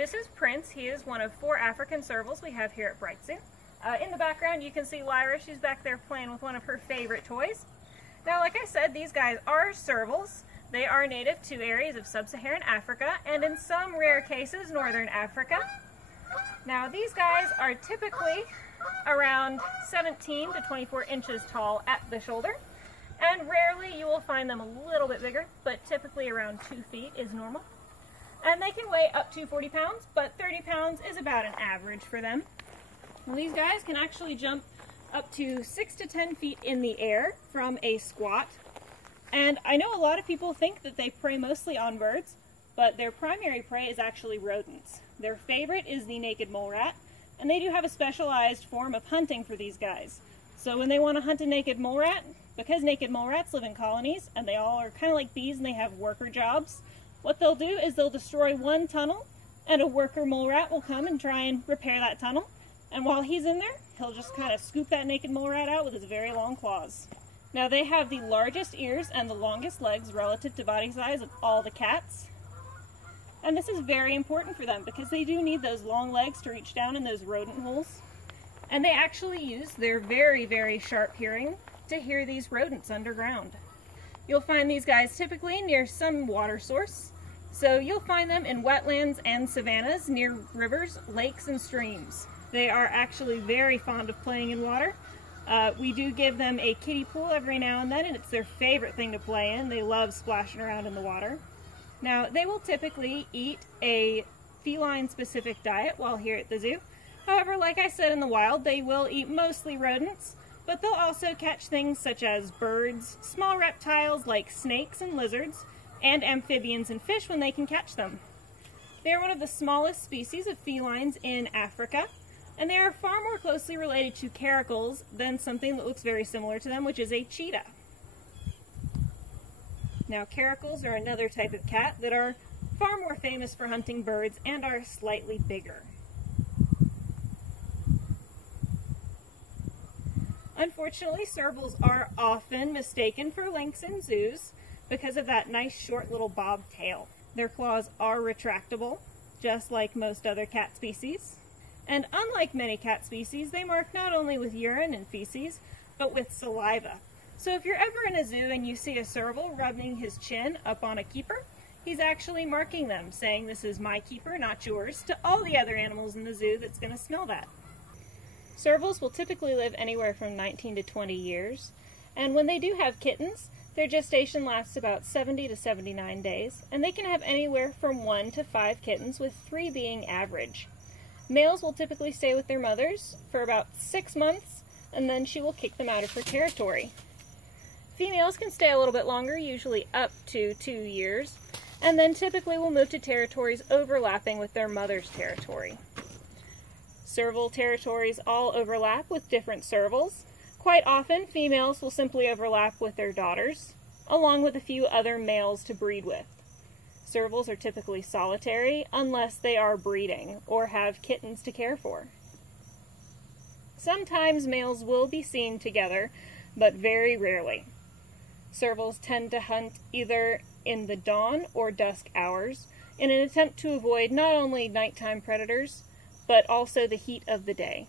This is Prince. He is one of 4 African servals we have here at Bright Zoo. In the background you can see Lyra. She's back there playing with one of her favorite toys. Now, like I said, these guys are servals. They are native to areas of sub-Saharan Africa and in some rare cases northern Africa. Now these guys are typically around 17 to 24 inches tall at the shoulder, and rarely you will find them a little bit bigger, but typically around 2 feet is normal. And they can weigh up to 40 pounds, but 30 pounds is about an average for them. Well, these guys can actually jump up to 6 to 10 feet in the air from a squat. And I know a lot of people think that they prey mostly on birds, but their primary prey is actually rodents. Their favorite is the naked mole rat, and they do have a specialized form of hunting for these guys. So when they want to hunt a naked mole rat, because naked mole rats live in colonies, and they all are kind of like bees and they have worker jobs, what they'll do is they'll destroy one tunnel, and a worker mole rat will come and try and repair that tunnel. And while he's in there, he'll just kind of scoop that naked mole rat out with his very long claws. Now they have the largest ears and the longest legs relative to body size of all the cats. And this is very important for them because they do need those long legs to reach down in those rodent holes. And they actually use their very, very sharp hearing to hear these rodents underground. You'll find these guys typically near some water source. So you'll find them in wetlands and savannas near rivers, lakes, and streams. They are actually very fond of playing in water. We do give them a kiddie pool every now and then, and it's their favorite thing to play in. They love splashing around in the water. Now, they will typically eat a feline-specific diet while here at the zoo. However, like I said, in the wild, they will eat mostly rodents, but they'll also catch things such as birds, small reptiles like snakes and lizards, and amphibians and fish when they can catch them. They are one of the smallest species of felines in Africa, and they are far more closely related to caracals than something that looks very similar to them, which is a cheetah. Now, caracals are another type of cat that are far more famous for hunting birds and are slightly bigger. Unfortunately, servals are often mistaken for lynx in zoos because of that nice short little bob tail. Their claws are retractable, just like most other cat species. And unlike many cat species, they mark not only with urine and feces, but with saliva. So if you're ever in a zoo and you see a serval rubbing his chin up on a keeper, he's actually marking them, saying this is my keeper, not yours, to all the other animals in the zoo that's going to smell that. Servals will typically live anywhere from 19 to 20 years, and when they do have kittens, their gestation lasts about 70 to 79 days, and they can have anywhere from 1 to 5 kittens, with 3 being average. Males will typically stay with their mothers for about 6 months, and then she will kick them out of her territory. Females can stay a little bit longer, usually up to 2 years, and then typically will move to territories overlapping with their mother's territory. Serval territories all overlap with different servals. Quite often, females will simply overlap with their daughters, along with a few other males to breed with. Servals are typically solitary unless they are breeding or have kittens to care for. Sometimes males will be seen together, but very rarely. Servals tend to hunt either in the dawn or dusk hours in an attempt to avoid not only nighttime predators, but also the heat of the day.